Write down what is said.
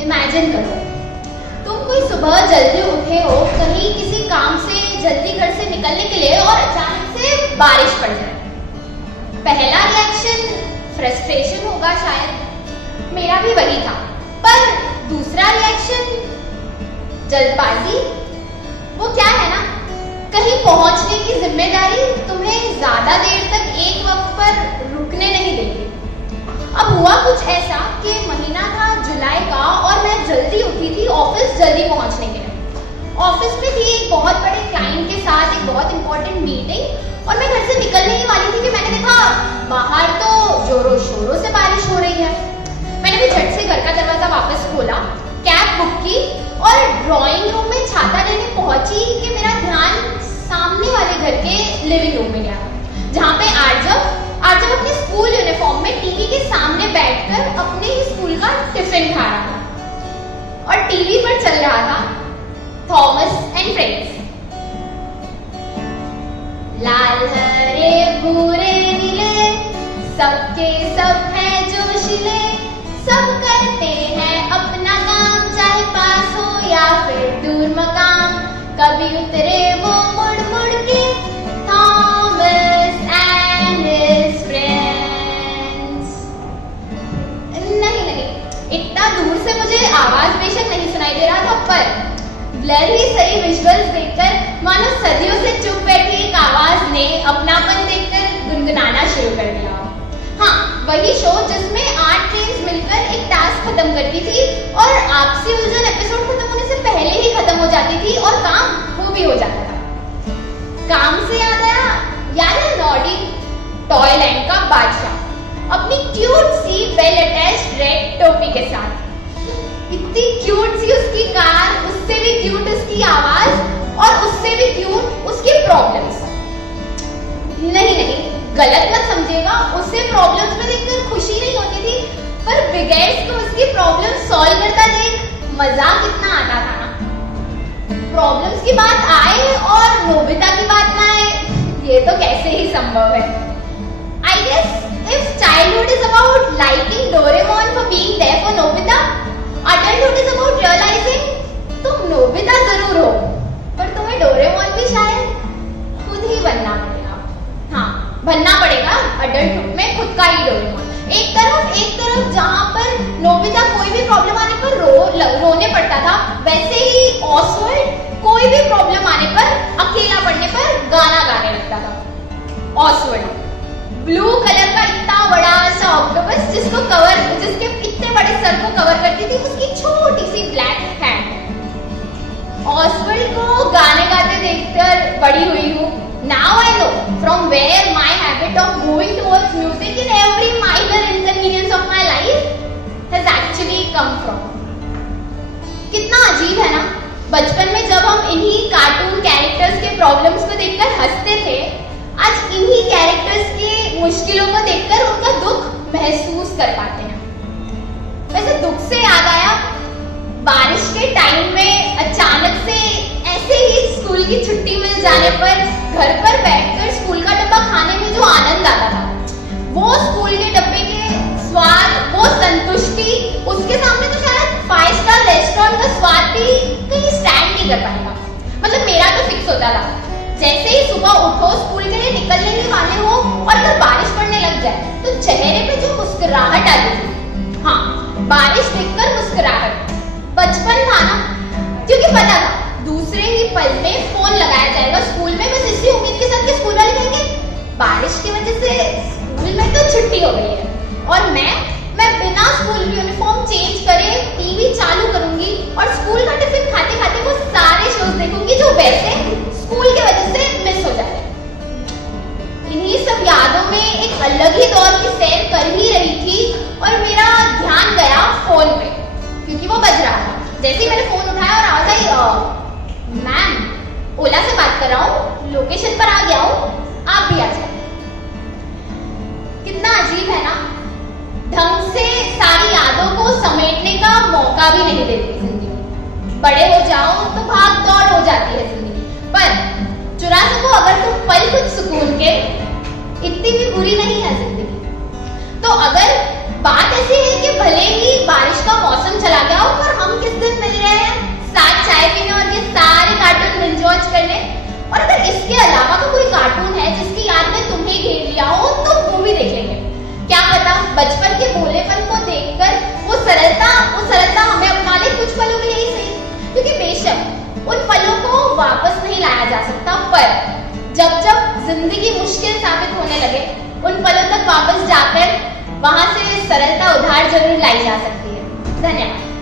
Imagine करो, तुम कोई सुबह जल्दी उठे हो कहीं किसी काम से जल्दी घर से निकलने के लिए और अचानक से बारिश पड़ जाए। पहला रिएक्शन फ्रस्ट्रेशन होगा शायद, मेरा भी वही था। पर दूसरा रिएक्शन जल्दबाजी। वो क्या है ना, कहीं पहुंचने की जिम्मेदारी तुम्हें ज्यादा देर तक एक वक्त पर रुकने नहीं देगी। अब हुआ कुछ ऐसा कि महीना था जुलाई का और मैं जल्दी उठी थी ऑफिस जल्दी पहुंचने के लिए। ऑफिस में थी एक बहुत बड़े क्लाइंट के साथ एक बहुत इंपॉर्टेंट मीटिंग और मैं घर से निकलने ही वाली थी कि मैंने देखा बाहर तो जोरों शोरों से बारिश हो रही है। मैंने भी झट से घर का दरवाजा वापस खोला, कैब बुक की और ड्राइंग रूम में छाता लेने पहुंची कि मेरा ध्यान सामने वाले घर के लिविंग रूम में गया, जहाँ पे आर्जव अपने स्कूल यूनिफॉर्म में टीवी के सामने बैठकर अपने ही स्कूल का टिफिन खा रहा था और टीवी पर चल रहा था थॉमस एंड फ्रेंड्स। लाल हरे भूरे नीले सबके सब हैं जोशीले, सब करते हैं अपना काम चाहे पास हो या फिर दूर मकाम। कभी उतरे वो मुड़ मुड़ के थॉमस एंड हिज फ्रेंड्स। नहीं, इतना दूर से मुझे आवाज बेशक नहीं सुनाई दे रहा था, पर ब्लर ही सही विजुअल्स देखकर मानो सदियों से चुप बैठी एक आवाज ने अपनापन देखकर गुनगुनाना शुरू कर दिया। हाँ, वही शो जिसमें 8 ट्रेन्स मिलकर एक टास्क खत्म करती थी और आपसी उलझन एपिसोड खत्म होने से पहले ही खत्म हो जाती थी और काम वो भी हो जाता था। काम से याद आया, याद है नॉडी टॉयलैंड का बादशाह अपनी क्यूट सी वेल अटैच्ड रेड टोपी के साथ। इतनी क्यूट सी उसकी कार, उससे भी क्यूट उसकी आवाज और उससे भी क्यूट उसकी प्रॉब्लम्स। नहीं, गलत मत समझिएगा, उससे प्रॉब्लम्स में देखकर खुशी नहीं होती थी, पर बिगेट्स को उसकी प्रॉब्लम सॉल्व करता देख मजा कितना आता था ना। प्रॉब्लम्स की बात आए और नोबिता की बात ना आए, ये तो कैसे ही संभव है। I guess if childhood is about liking Doraemon for being there for Nobita, adulthood is about realizing तुम नोबिता जरूर हो, पर तुम्हें डोरेमोन भी शायद खुद ही बनना पड़ेगा। हाँ, बनना पड़ेगा अडल्टहुड में खुद का ही डोरेमोन। एक तरफ जहाँ पर नोबिता कोई भी प्रॉब्लम आने पर रोने पड़ता था, वैसे ही ऑसवर्ल्ड कोई भी प्रॉब्लम आने पर अकेला पड़ने पर गाना गाने लगता था। ऑसवर्ल्ड ब्लू कलर का इतना बड़ा सा ऑक्टोपस जिसके इतने बड़े सर को कवर करती थी उसकी छोटी सी ब्लैक हैंड। ऑसवर्ल्ड को गाने गाते देखकर बड़ी हुई हूँ। Now I know from where my habit of moving towards music in every minor inconvenience of my life has actually come from. कितना अजीब है ना, बचपन में जब हम इन्हीं कार्टून कैरेक्टर्स के प्रॉब्लम्स को देखकर हंसते थे, आज इन्हीं कैरेक्टर्स की मुश्किलों को देखकर उनका दुख महसूस कर पाते हैं। वैसे दुख से याद आया, बारिश के टाइम में अचानक से ऐसे ही स्कूल की छुट्टी मिल जाने पर घर पर बैठकर स्कूल का डब्बा खाने में जो आनंद आता था, वो स्कूल के डब्बे के स्वाद, वो संतुष्टि, उसके सामने तो शायद 5 स्टार रेस्टोरेंट का स्वाद भी कहीं स्टैंड नहीं कर पाएगा। मतलब मेरा तो फिक्स होता था, जैसे ही सुबह उठो स्कूल के लिए निकलने ही वाले हो और अगर बारिश पड़ने लग जाए तो चेहरे पे जो मुस्कुराहट आती थी, हाँ, बारिश देखकर मुस्कुराहट। बचपन था ना, क्योंकि पता था दूसरे ही पल में फोन लगाया जाएगा स्कूल में, बस इसी उम्मीद के साथ कि स्कूल वाले कहेंगे बारिश की वजह से स्कूल में तो छुट्टी हो गई है, और मैं बिना स्कूल यूनिफॉर्म चेंज करे टीवी चालू करूंगी और स्कूल का टिफिन खाते खाते वो सारे शोज देखूंगी जो वैसे स्कूल की वजह से मिस हो जाते। इन्हीं सब यादों में एक अलग ही दौर की सैर कर ही रही थी और मेरा ध्यान गया फोन पे, क्योंकि वो बज रहा था। जैसे ही मैंने फोन उठाया और आवाज आई, मैम ओला से बात कर रहा हूँ, लोकेशन पर आ गया हूँ, आप भी आ जाए। कितना अजीब है ना, ढंग से सारी यादों को समेटने का मौका भी नहीं देती जिंदगी। बड़े हो जाओ तो भाग दौड़ हो जाती है जिंदगी, पर चुरा सको अगर तुम पल कुछ सुकून के, इतनी भी बुरी नहीं है जिंदगी। तो अगर बात ऐसी है कि भले ही बारिश का मौसम चला गया हो पर पर जब जब जिंदगी मुश्किल साबित होने लगे, उन पलों तक वापस जाकर वहां से सरलता उधार जरूर लाई जा सकती है। धन्यवाद।